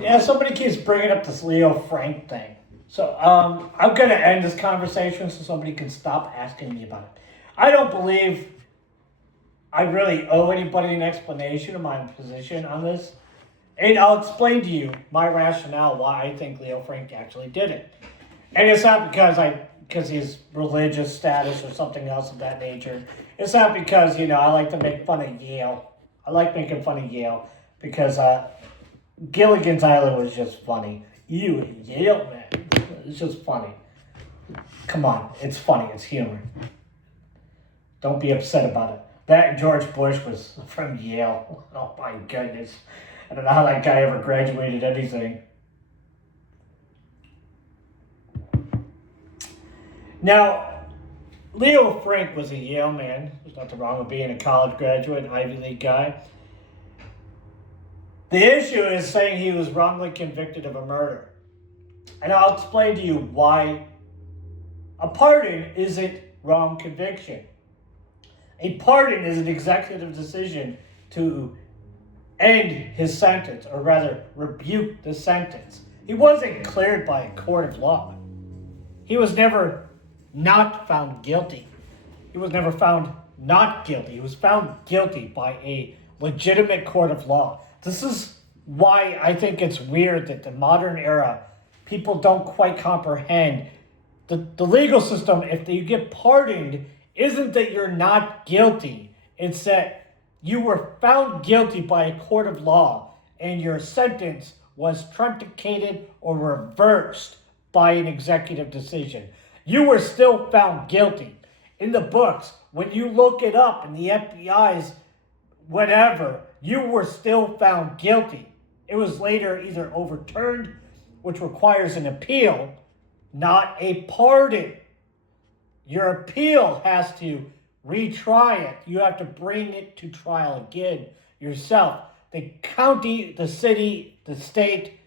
Yeah, somebody keeps bringing up this Leo Frank thing. So I'm going to end this conversation so somebody can stop asking me about it. I don't believe I really owe anybody an explanation of my position on this. And I'll explain to you my rationale why I think Leo Frank actually did it. And it's not because his religious status or something else of that nature. It's not because, I like to make fun of Yale. I like making fun of Yale because Gilligan's Island was just funny. You Yale man, it's just funny. Come on, it's funny. It's humor. Don't be upset about it. That and George Bush was from Yale. Oh my goodness, I don't know how that guy ever graduated anything. Now, Leo Frank was a Yale man. There's nothing wrong with being a college graduate, an Ivy League guy. The issue is saying he was wrongly convicted of a murder. And I'll explain to you why a pardon isn't wrong conviction. A pardon is an executive decision to end his sentence, or rather, rebuke the sentence. He wasn't cleared by a court of law. He was never not found guilty. He was never found not guilty. He was found guilty by a legitimate court of law. This is why I think it's weird that the modern era, people don't quite comprehend the legal system. If you get pardoned, isn't that you're not guilty. It's that you were found guilty by a court of law and your sentence was truncated or reversed by an executive decision. You were still found guilty. In the books, when you look it up in the FBI's whatever, you were still found guilty. It was later either overturned, which requires an appeal, not a pardon. Your appeal has to retry it. You have to bring it to trial again yourself. The county, the city, the state,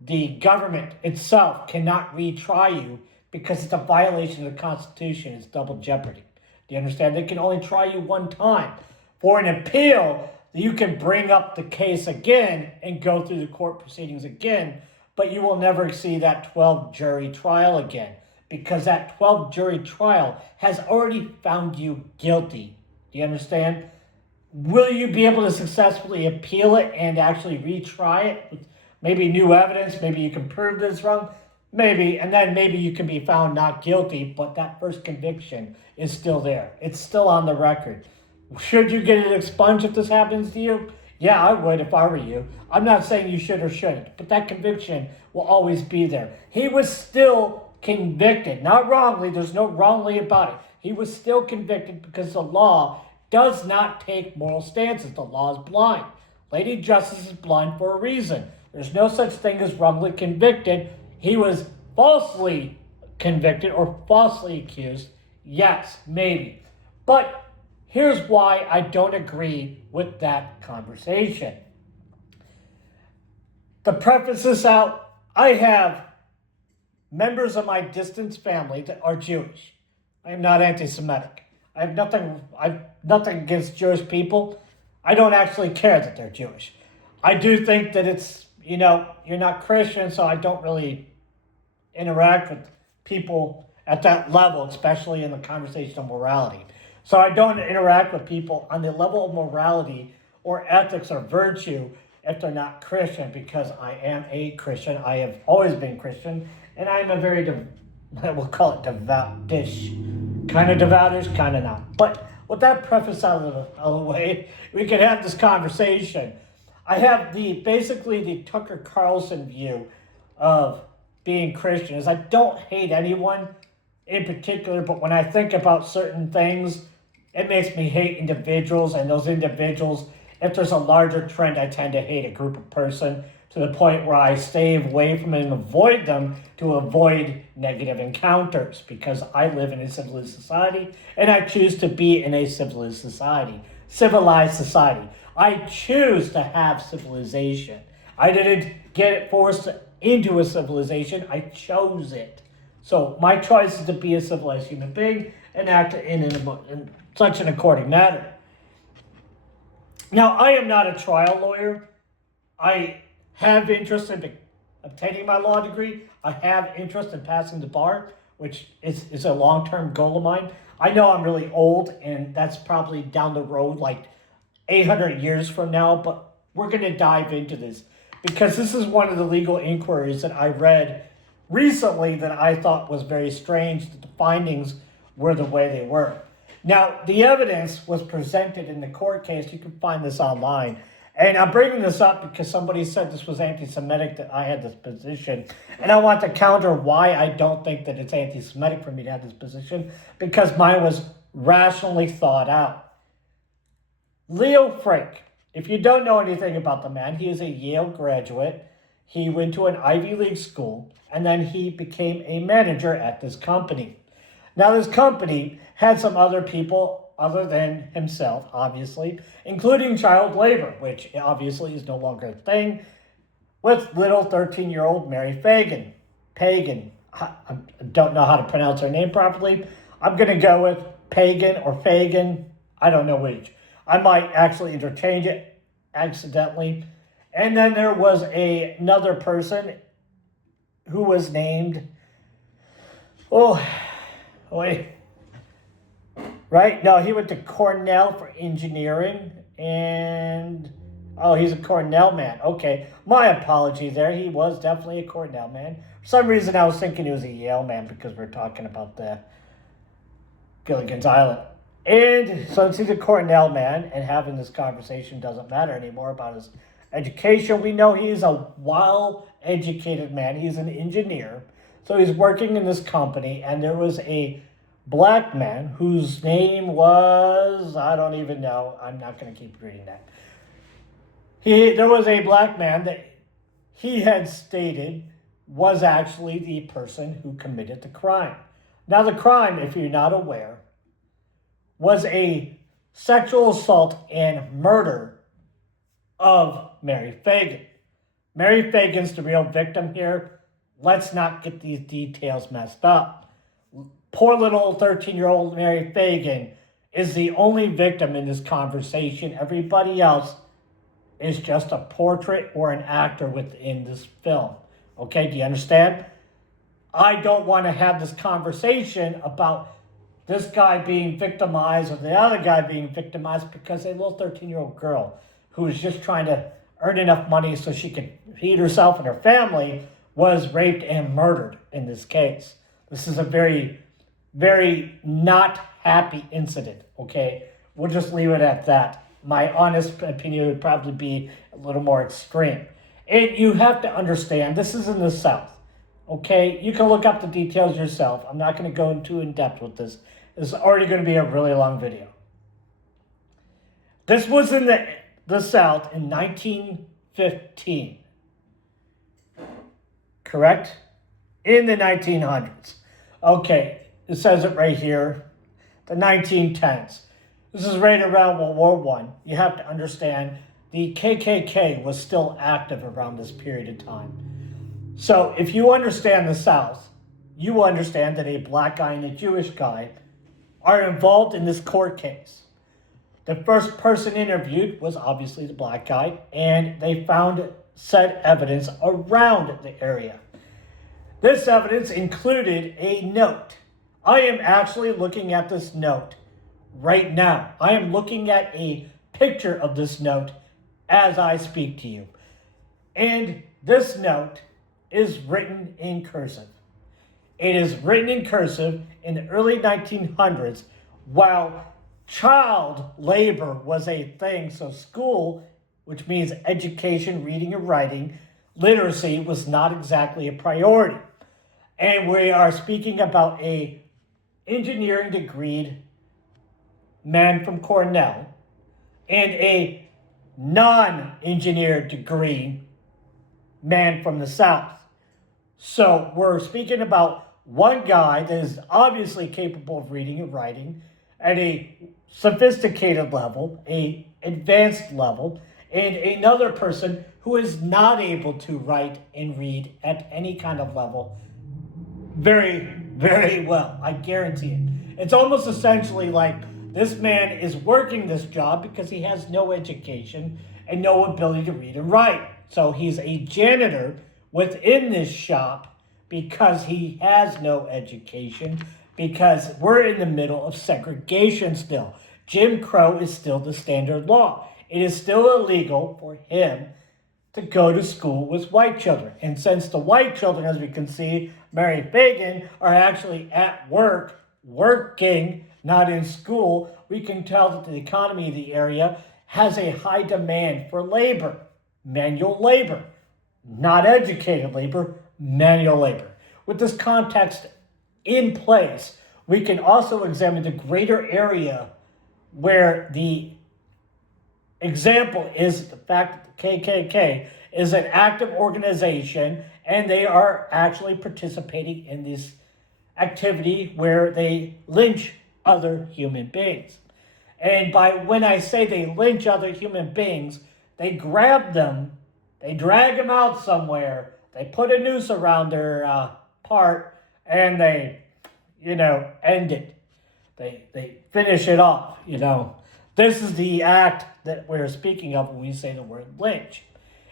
the government itself cannot retry you because it's a violation of the Constitution. It's double jeopardy. Do you understand? They can only try you one time. For an appeal, you can bring up the case again and go through the court proceedings again, but you will never see that 12-jury trial again because that 12-jury trial has already found you guilty. Do you understand? Will you be able to successfully appeal it and actually retry it with maybe new evidence? Maybe you can prove this wrong. Maybe, and then maybe you can be found not guilty, but that first conviction is still there. It's still on the record. Should you get it expunged if this happens to you? Yeah, I would if I were you. I'm not saying you should or shouldn't, but that conviction will always be there. He was still convicted, not wrongly. There's no wrongly about it. He was still convicted because the law does not take moral stances. The law is blind. Lady Justice is blind for a reason. There's no such thing as wrongly convicted. He was falsely convicted or falsely accused. Yes, maybe. But here's why I don't agree with that conversation. To preface this out, I have members of my distant family that are Jewish. I am not anti-Semitic. I have nothing against Jewish people. I don't actually care that they're Jewish. I do think that it's, you're not Christian, so I don't really interact with people at that level, especially in the conversation of morality. So I don't interact with people on the level of morality or ethics or virtue if they're not Christian, because I am a Christian. I have always been Christian, and I'm a very, we'll call it devout-ish. Kind of devout-ish, kind of not. But with that preface out of the way, we can have this conversation. I have basically the Tucker Carlson view of being Christian is I don't hate anyone in particular, but when I think about certain things, it makes me hate individuals, and those individuals, if there's a larger trend, I tend to hate a group of person to the point where I stay away from it and avoid them to avoid negative encounters, because I live in a civilized society and I choose to be in a civilized society. I choose to have civilization. I didn't get forced into a civilization, I chose it. So my choice is to be a civilized human being and act in such an according manner. Now, I am not a trial lawyer. I have interest in obtaining my law degree. I have interest in passing the bar, which is a long-term goal of mine. I know I'm really old, and that's probably down the road, like 800 years from now, but we're going to dive into this because this is one of the legal inquiries that I read recently that I thought was very strange that the findings were the way they were. Now, the evidence was presented in the court case. You can find this online. And I'm bringing this up because somebody said this was anti-Semitic, that I had this position. And I want to counter why I don't think that it's anti-Semitic for me to have this position, because mine was rationally thought out. Leo Frank, if you don't know anything about the man, he is a Yale graduate. He went to an Ivy League school, and then he became a manager at this company. Now, this company had some other people other than himself, obviously, including child labor, which obviously is no longer a thing, with little 13-year-old Mary Phagan. I don't know how to pronounce her name properly. I'm going to go with Pagan or Phagan. I don't know which. I might actually interchange it accidentally. And then there was another person who was named, right? No, he went to Cornell for engineering, and he's a Cornell man. Okay, my apology there. He was definitely a Cornell man. For some reason, I was thinking he was a Yale man because we're talking about the Gilligan's Island. And so he's a Cornell man, and having this conversation doesn't matter anymore about his education. We know he's a well-educated man. He's an engineer. So he's working in this company, and there was a black man whose name was, I don't even know. I'm not going to keep reading that. There was a black man that he had stated was actually the person who committed the crime. Now, the crime, if you're not aware, was a sexual assault and murder of Mary Phagan. Mary Phagan's the real victim here. Let's not get these details messed up. Poor little 13-year-old Mary Phagan is the only victim in this conversation. Everybody else is just a portrait or an actor within this film. Okay, do you understand? I don't want to have this conversation about this guy being victimized or the other guy being victimized because a little 13-year-old girl who was just trying to earn enough money so she could feed herself and her family was raped and murdered in this case. This is a very, very not happy incident, okay? We'll just leave it at that. My honest opinion would probably be a little more extreme. And you have to understand, this is in the South, okay? You can look up the details yourself. I'm not going to go into in depth with this. This is already going to be a really long video. This was in the South in 1915. Correct? In the 1900s. Okay, it says it right here. The 1910s. This is right around World War I. You have to understand the KKK was still active around this period of time. So if you understand the South, you understand that a black guy and a Jewish guy are involved in this court case. The first person interviewed was obviously the black guy, and they found said evidence around the area. This evidence included a note. I am actually looking at this note right now. I am looking at a picture of this note as I speak to you. And this note is written in cursive. It is written in cursive in the early 1900s while child labor was a thing. So school, which means education, reading and writing, literacy was not exactly a priority. And we are speaking about a engineering degreed man from Cornell and a non-engineer degree man from the South. So we're speaking about one guy that is obviously capable of reading and writing at a sophisticated level, a advanced level, and another person who is not able to write and read at any kind of level very, very well. I guarantee it. It's almost essentially like this man is working this job because he has no education and no ability to read and write. So he's a janitor within this shop because he has no education, because we're in the middle of segregation still. Jim Crow is still the standard law. It is still illegal for him to go to school with white children. And since the white children, as we can see, Mary Phagan, are actually at work, working, not in school, we can tell that the economy of the area has a high demand for labor, manual labor, not educated labor, manual labor. With this context in place, we can also examine the greater area where the example is the fact that the KKK is an active organization and they are actually participating in this activity where they lynch other human beings. And when I say they lynch other human beings, they grab them, they drag them out somewhere, they put a noose around their part, and they, end it. They finish it off, This is the act that we're speaking of when we say the word lynch.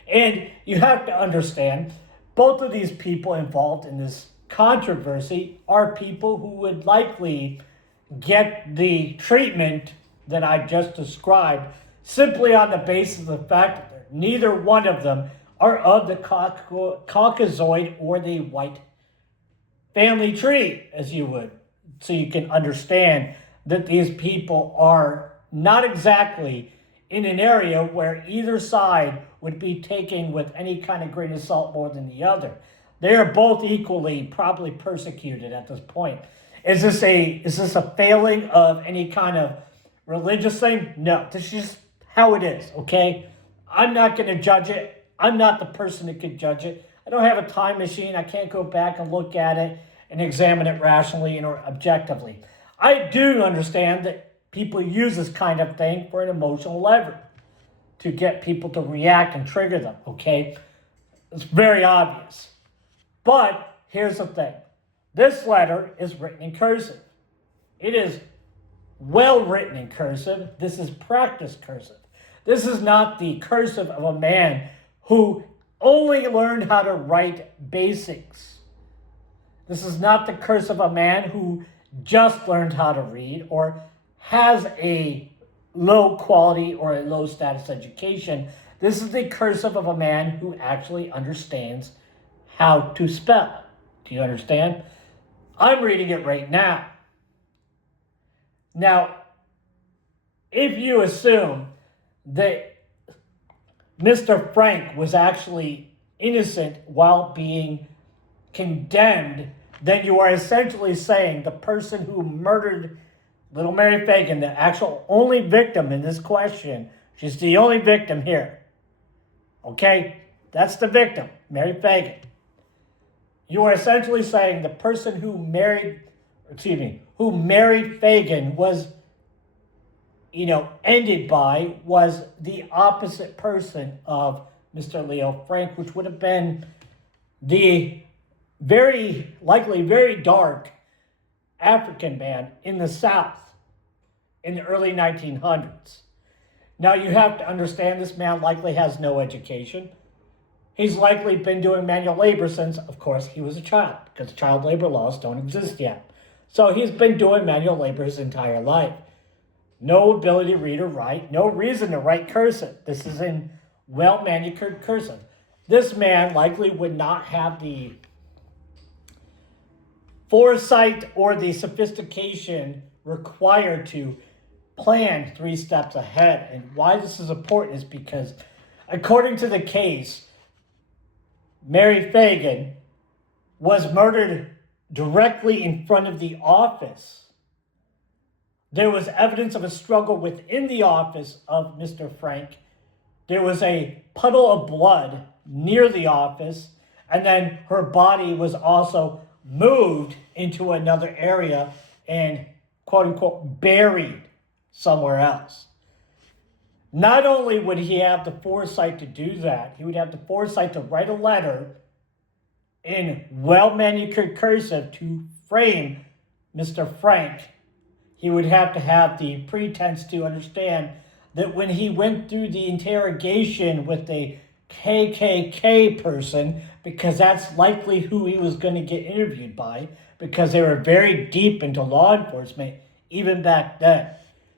And you have to understand, both of these people involved in this controversy are people who would likely get the treatment that I just described simply on the basis of the fact that neither one of them are of the Caucasoid or the white family tree, as you would. So you can understand that these people are not exactly in an area where either side would be taken with any kind of grain of salt more than the other. They are both equally probably persecuted at this point. Is this a failing of any kind of religious thing? No, this is just how it is, okay? I'm not going to judge it. I'm not the person that could judge it. I don't have a time machine. I can't go back and look at it and examine it rationally or objectively. I do understand that people use this kind of thing for an emotional lever to get people to react and trigger them, okay? It's very obvious. But here's the thing. This letter is written in cursive. It is well written in cursive. This is practice cursive. This is not the cursive of a man who only learned how to write basics. This is not the cursive of a man who just learned how to read or has a low quality or a low status education. This is the cursive of a man who actually understands how to spell. Do you understand? I'm reading it right now. Now, if you assume that Mr. Frank was actually innocent while being condemned, then you are essentially saying the person who murdered little Mary Phagan, the actual only victim in this question, she's the only victim here. Okay? That's the victim, Mary Phagan. You are essentially saying the person who Mary Phagan was, ended by was the opposite person of Mr. Leo Frank, which would have been the very likely very dark African man in the South in the early 1900s. Now you have to understand this man likely has no education. He's likely been doing manual labor since, of course, he was a child, because child labor laws don't exist yet. So he's been doing manual labor his entire life. No ability to read or write, no reason to write cursive. This is in well-manicured cursive. This man likely would not have the foresight or the sophistication required to plan 3 steps ahead. And why this is important is because, according to the case, Mary Phagan was murdered directly in front of the office. There was evidence of a struggle within the office of Mr. Frank. There was a puddle of blood near the office, and then her body was also moved into another area and, quote unquote, buried somewhere else. Not only would he have the foresight to do that, he would have the foresight to write a letter in well-manicured cursive to frame Mr. Frank. He would have to have the pretense to understand that when he went through the interrogation with the KKK person, because that's likely who he was going to get interviewed by, because they were very deep into law enforcement even back then.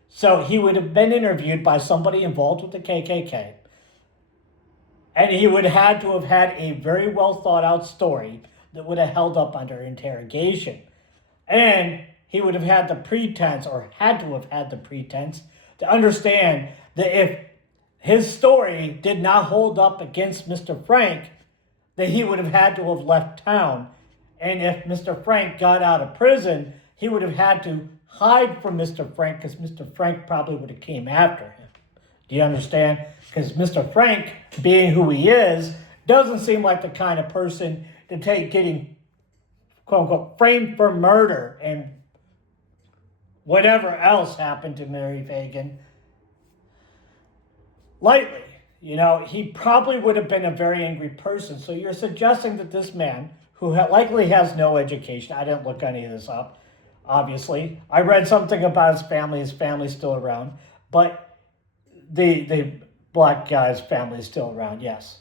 So he would have been interviewed by somebody involved with the KKK, and he would have to have had a very well thought out story that would have held up under interrogation. And he would have had the pretense, or had to have had the pretense, to understand that if his story did not hold up against Mr. Frank, that he would have had to have left town. And if Mr. Frank got out of prison, he would have had to hide from Mr. Frank, because Mr. Frank probably would have came after him. Do you understand? Because Mr. Frank, being who he is, doesn't seem like the kind of person to take getting, quote unquote, framed for murder and whatever else happened to Mary Phagan lightly. You know, he probably would have been a very angry person. So you're suggesting that this man, who likely has no education — I didn't look any of this up, obviously. I read something about his family. His family's still around. But the black guy's family is still around, yes.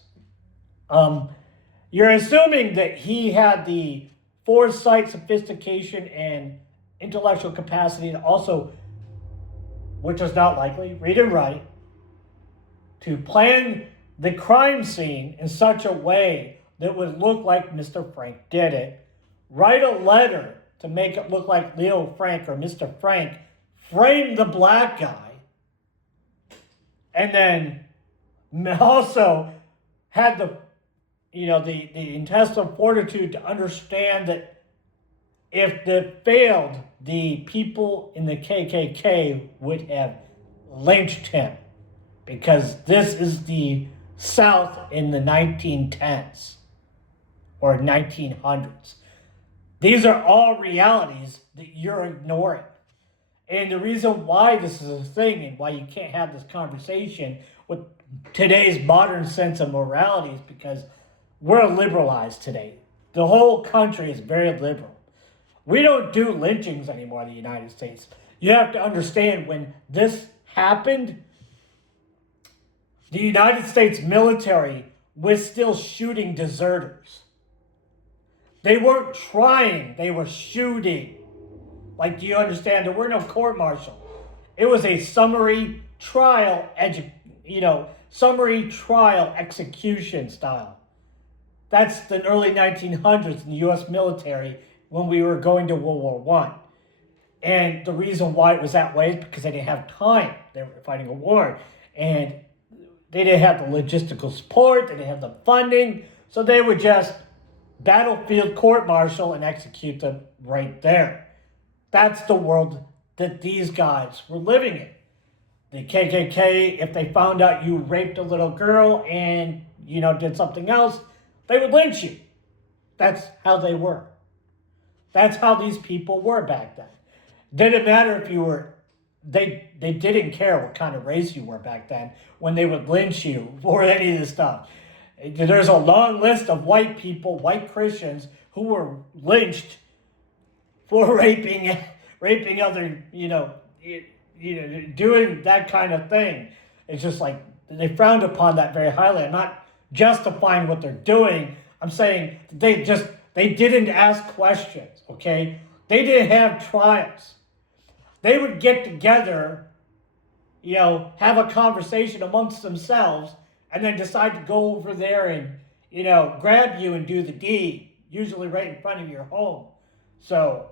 You're assuming that he had the foresight, sophistication, and intellectual capacity to also, which is not likely, read and write, to plan the crime scene in such a way that would look like Mr. Frank did it, write a letter to make it look like Leo Frank or Mr. Frank framed the black guy, and then also had the intestinal fortitude to understand that if it failed, the people in the KKK would have lynched him, because this is the South in the 1910s or 1900s. These are all realities that you're ignoring. And the reason why this is a thing and why you can't have this conversation with today's modern sense of morality is because we're liberalized today. The whole country is very liberal. We don't do lynchings anymore in the United States. You have to understand, when this happened, the United States military was still shooting deserters. They weren't trying, they were shooting. Like, do you understand? There were no court martial. It was a summary trial, summary trial execution style. That's the early 1900s in the U.S. military, when we were going to World War I. And the reason why it was that way is because they didn't have time. They were fighting a war. And they didn't have the logistical support. They didn't have the funding. So they would just battlefield court-martial and execute them right there. That's the world that these guys were living in. The KKK, if they found out you raped a little girl and, did something else, they would lynch you. That's how they were. That's how these people were back then. Didn't matter if you were, they didn't care what kind of race you were back then when they would lynch you for any of this stuff. There's a long list of white people, white Christians, who were lynched for raping other, doing that kind of thing. It's just like, they frowned upon that very highly. I'm not justifying what they're doing. I'm saying they didn't ask questions, okay? They didn't have trials. They would get together, have a conversation amongst themselves, and then decide to go over there and, grab you and do the deed, usually right in front of your home. So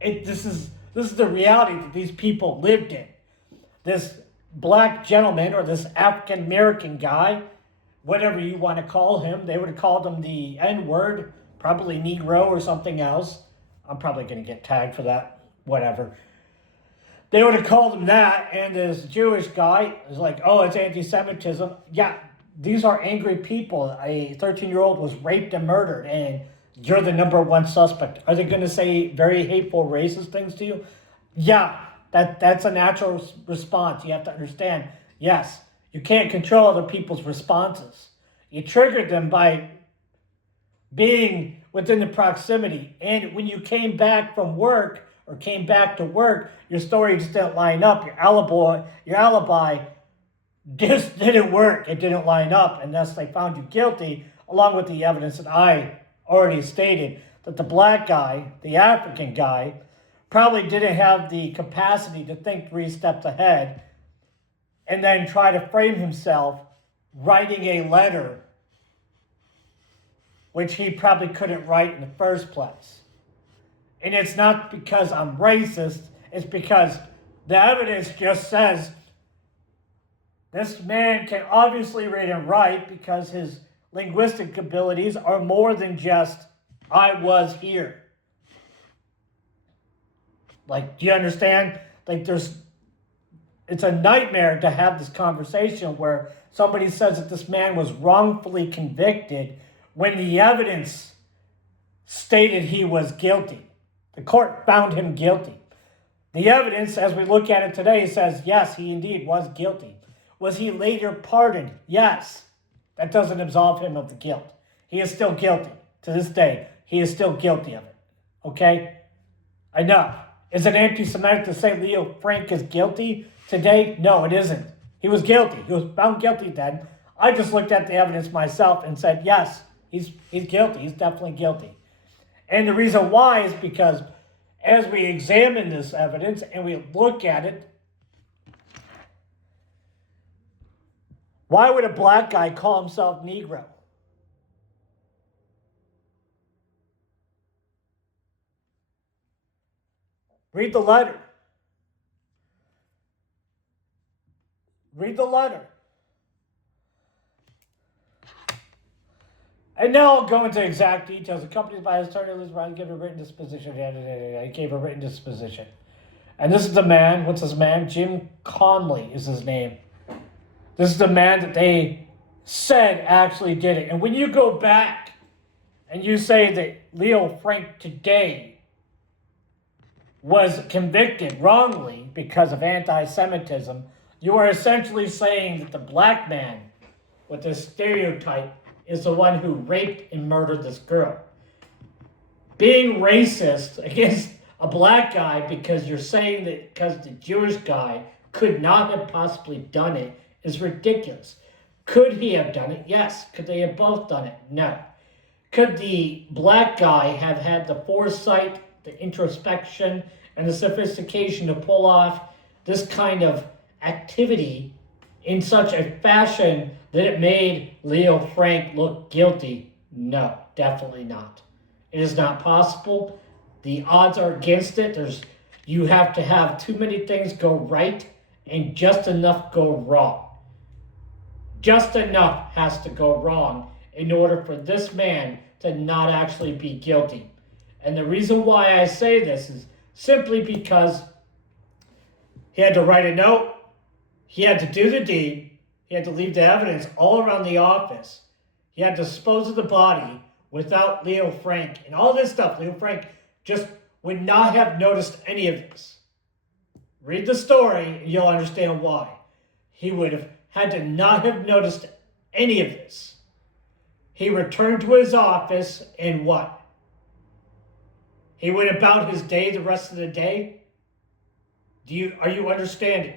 this is the reality that these people lived in. This black gentleman, or this African American guy, whatever you want to call him, they would have called him the N-word, probably Negro or something else. I'm probably going to get tagged for that, whatever. They would have called him that, and this Jewish guy is like, oh, it's anti-Semitism. Yeah, these are angry people. A 13-year-old was raped and murdered, and you're the number one suspect. Are they going to say very hateful, racist things to you? Yeah, that's a natural response. You have to understand, yes, you can't control other people's responses. You triggered them by being within the proximity. And when you came back from work, or came back to work, your story just didn't line up. Your alibi this didn't work. It didn't line up, and thus they found you guilty, along with the evidence that I already stated, that the black guy, the African guy, probably didn't have the capacity to think 3 steps ahead and then try to frame himself writing a letter which he probably couldn't write in the first place. And it's not because I'm racist, it's because the evidence just says this man can obviously read and write because his linguistic abilities are more than just, I was here. Like, do you understand? Like, it's a nightmare to have this conversation where somebody says that this man was wrongfully convicted when the evidence stated he was guilty. The court found him guilty. The evidence, as we look at it today, says, yes, he indeed was guilty. Was he later pardoned? Yes. That doesn't absolve him of the guilt. He is still guilty. To this day, he is still guilty of it. Okay? Enough. Is it anti-Semitic to say Leo Frank is guilty today? No, it isn't. He was guilty. He was found guilty then. I just looked at the evidence myself and said, yes, he's guilty. He's definitely guilty. And the reason why is because as we examine this evidence and we look at it, why would a black guy call himself Negro? Read the letter. Read the letter. And now I'll go into exact details. Accompanied by his attorney, Liz Ryan gave a written disposition. He gave a written disposition. And this is the man, what's his man? Jim Conley is his name. This is the man that they said actually did it. And when you go back and you say that Leo Frank today was convicted wrongly because of anti-Semitism, you are essentially saying that the black man with this stereotype is the one who raped and murdered this girl. Being racist against a black guy because you're saying that because the Jewish guy could not have possibly done it is ridiculous. Could he have done it? Yes. Could they have both done it? No. Could the black guy have had the foresight, the introspection, and the sophistication to pull off this kind of activity in such a fashion that it made Leo Frank look guilty? No, definitely not. It is not possible. The odds are against it. You have to have too many things go right and just enough go wrong. Just enough has to go wrong in order for this man to not actually be guilty. And the reason why I say this is simply because he had to write a note, he had to do the deed, he had to leave the evidence all around the office, he had to dispose of the body without Leo Frank, and all this stuff. Leo Frank just would not have noticed any of this. Read the story and you'll understand why. He would have had to not have noticed any of this. He returned to his office and what? He went about his day the rest of the day? Are you understanding?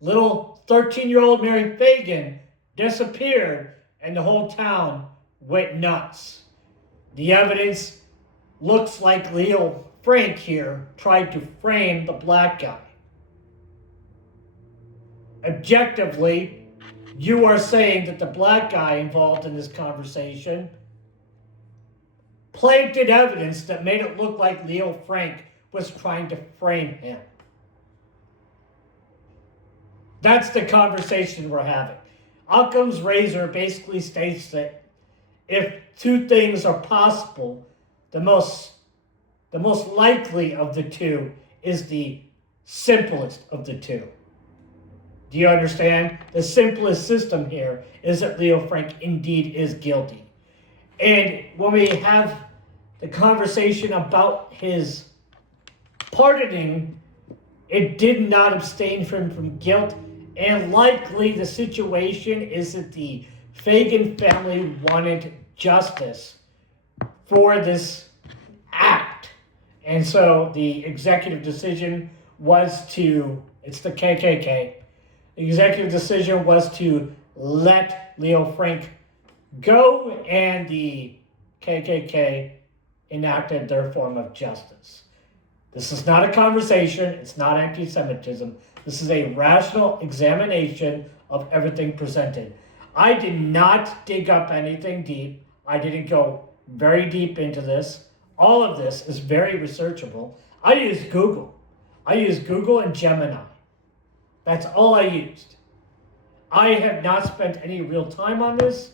Little 13-year-old Mary Phagan disappeared and the whole town went nuts. The evidence looks like Leo Frank here tried to frame the black guy. Objectively, you are saying that the black guy involved in this conversation planted evidence that made it look like Leo Frank was trying to frame him. That's the conversation we're having. Occam's razor basically states that if two things are possible, the most likely of the two is the simplest of the two. Do you understand? The simplest system here is that Leo Frank indeed is guilty. And when we have the conversation about his pardoning, it did not abstain him from guilt. And likely the situation is that the Phagan family wanted justice for this act. And so the executive decision was it's the KKK. The executive decision was to let Leo Frank go, and the KKK enacted their form of justice. This is not a conversation. It's not anti-Semitism. This is a rational examination of everything presented. I did not dig up anything deep. I didn't go very deep into this. All of this is very researchable. I used Google. I used Google and Gemini. That's all I used. I have not spent any real time on this.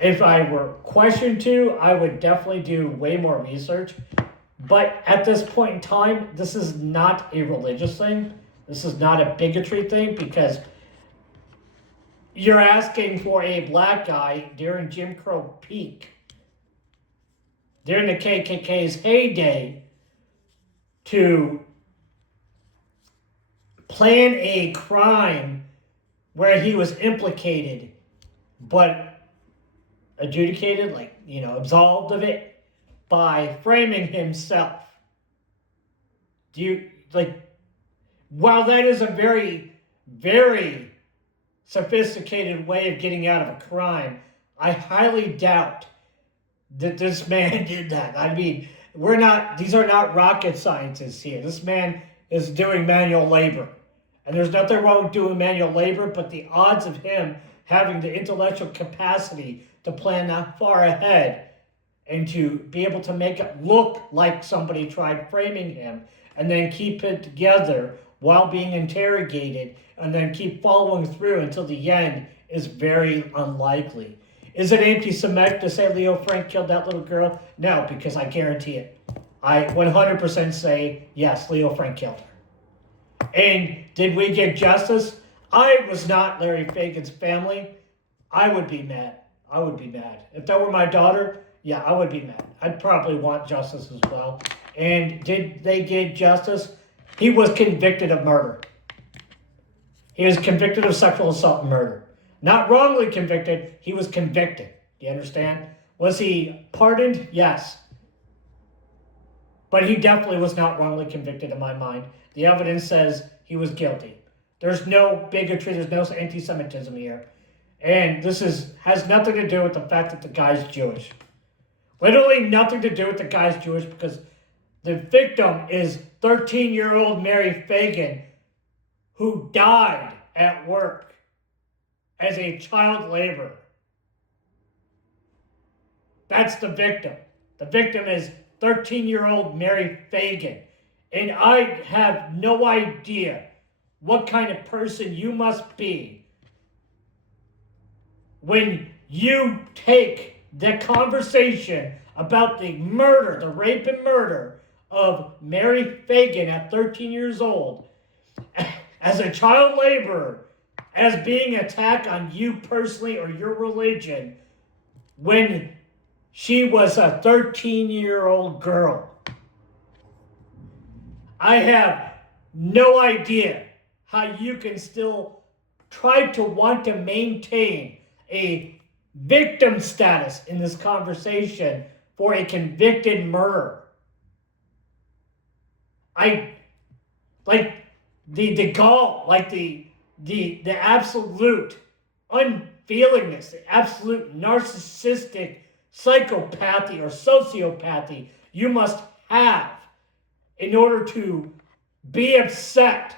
If I were questioned to, I would definitely do way more research. But at this point in time, this is not a religious thing. This is not a bigotry thing, because you're asking for a black guy during Jim Crow peak, during the KKK's heyday, to plan a crime where he was implicated, but adjudicated, absolved of it, by framing himself. While that is a very, very sophisticated way of getting out of a crime, I highly doubt that this man did that. I mean, these are not rocket scientists here. This man is doing manual labor. And there's nothing wrong with doing manual labor, but the odds of him having the intellectual capacity to plan that far ahead and to be able to make it look like somebody tried framing him and then keep it together while being interrogated and then keep following through until the end is very unlikely. Is it anti-Semitic to say Leo Frank killed that little girl? No, because I guarantee it. I 100% say, yes, Leo Frank killed her. And did we get justice? I was not Larry Phagan's family. I would be mad. I would be mad. If that were my daughter, yeah, I would be mad. I'd probably want justice as well. And did they get justice? He was convicted of murder. He was convicted of sexual assault and murder. Not wrongly convicted, he was convicted. Do you understand? Was he pardoned? Yes. But he definitely was not wrongly convicted in my mind. The evidence says he was guilty. There's no bigotry, there's no anti-Semitism here. And this has nothing to do with the fact that the guy's Jewish. Literally nothing to do with the guy's Jewish, because the victim is 13-year-old Mary Phagan, who died at work as a child laborer. That's the victim. The victim is 13-year-old Mary Phagan. And I have no idea what kind of person you must be when you take the conversation about the murder, the rape and murder of Mary Phagan at 13 years old as a child laborer, as being an attack on you personally or your religion, when she was a 13-year-old girl. I have no idea how you can still try to want to maintain a victim status in this conversation for a convicted murderer. The gall, the absolute unfeelingness, the absolute narcissistic psychopathy or sociopathy you must have in order to be upset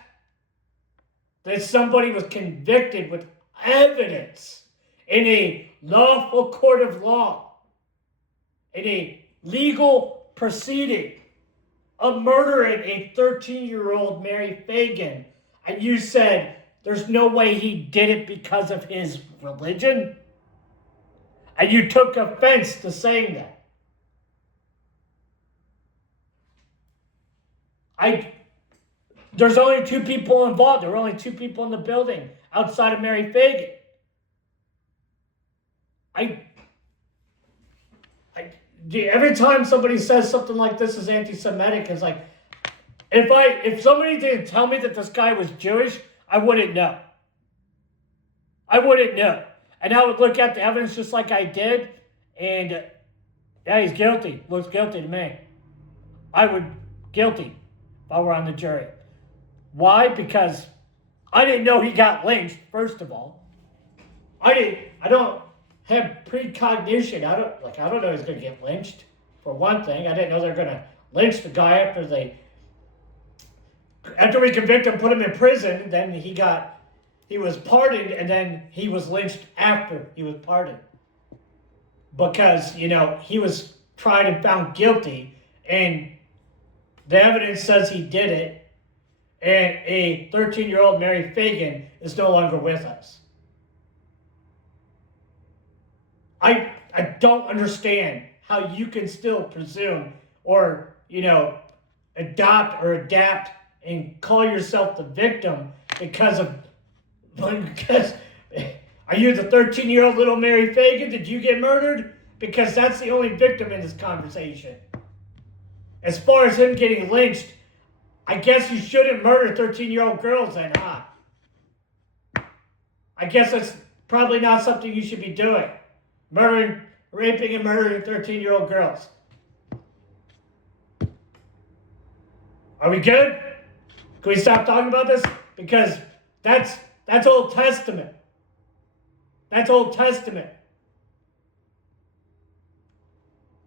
that somebody was convicted with evidence in a lawful court of law, in a legal proceeding of murdering a 13-year-old Mary Phagan, and you said there's no way he did it because of his religion? And you took offense to saying that. There's only two people involved. There were only two people in the building outside of Mary Phagan. Every time somebody says something like this is anti-Semitic, it's like, if somebody didn't tell me that this guy was Jewish, I wouldn't know. I wouldn't know. And I would look at the evidence just like I did, and yeah, he's guilty. Looks guilty to me. I would guilty if I were on the jury. Why? Because I didn't know he got lynched, first of all. I don't have precognition. I don't know he's gonna get lynched, for one thing. I didn't know they're gonna lynch the guy after we convict him, put him in prison, then he was pardoned, and then he was lynched after he was pardoned. Because, he was tried and found guilty, and the evidence says he did it, and a 13-year-old Mary Phagan is no longer with us. I don't understand how you can still presume or, adopt or adapt and call yourself the victim because are you the 13-year-old little Mary Phagan? Did you get murdered? Because that's the only victim in this conversation. As far as him getting lynched, I guess you shouldn't murder 13-year-old girls then, huh? I guess that's probably not something you should be doing. Raping and murdering 13-year-old girls. Are we good? Can we stop talking about this? Because that's Old Testament. That's Old Testament.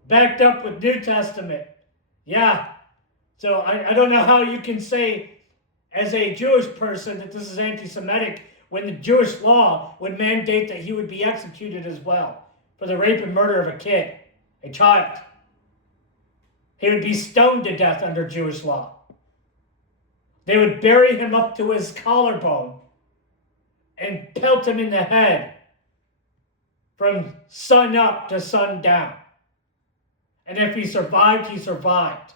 Backed up with New Testament. Yeah. So I don't know how you can say as a Jewish person that this is anti-Semitic when the Jewish law would mandate that he would be executed as well for the rape and murder of a child. He would be stoned to death under Jewish law. They would bury him up to his collarbone and pelt him in the head from sun up to sun down. And if he survived, he survived.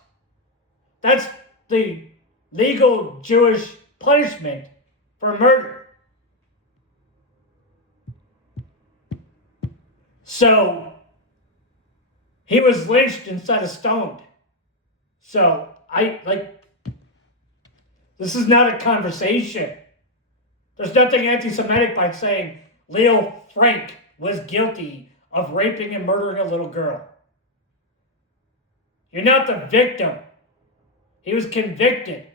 That's the legal Jewish punishment for murder. So, he was lynched instead of stoned. So, this is not a conversation. There's nothing anti-Semitic by saying Leo Frank was guilty of raping and murdering a little girl. You're not the victim. He was convicted.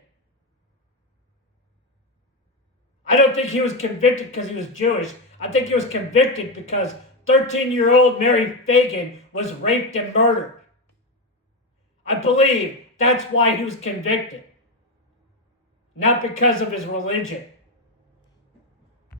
I don't think he was convicted because he was Jewish. I think he was convicted because 13-year-old Mary Phagan was raped and murdered. I believe that's why he was convicted. Not because of his religion.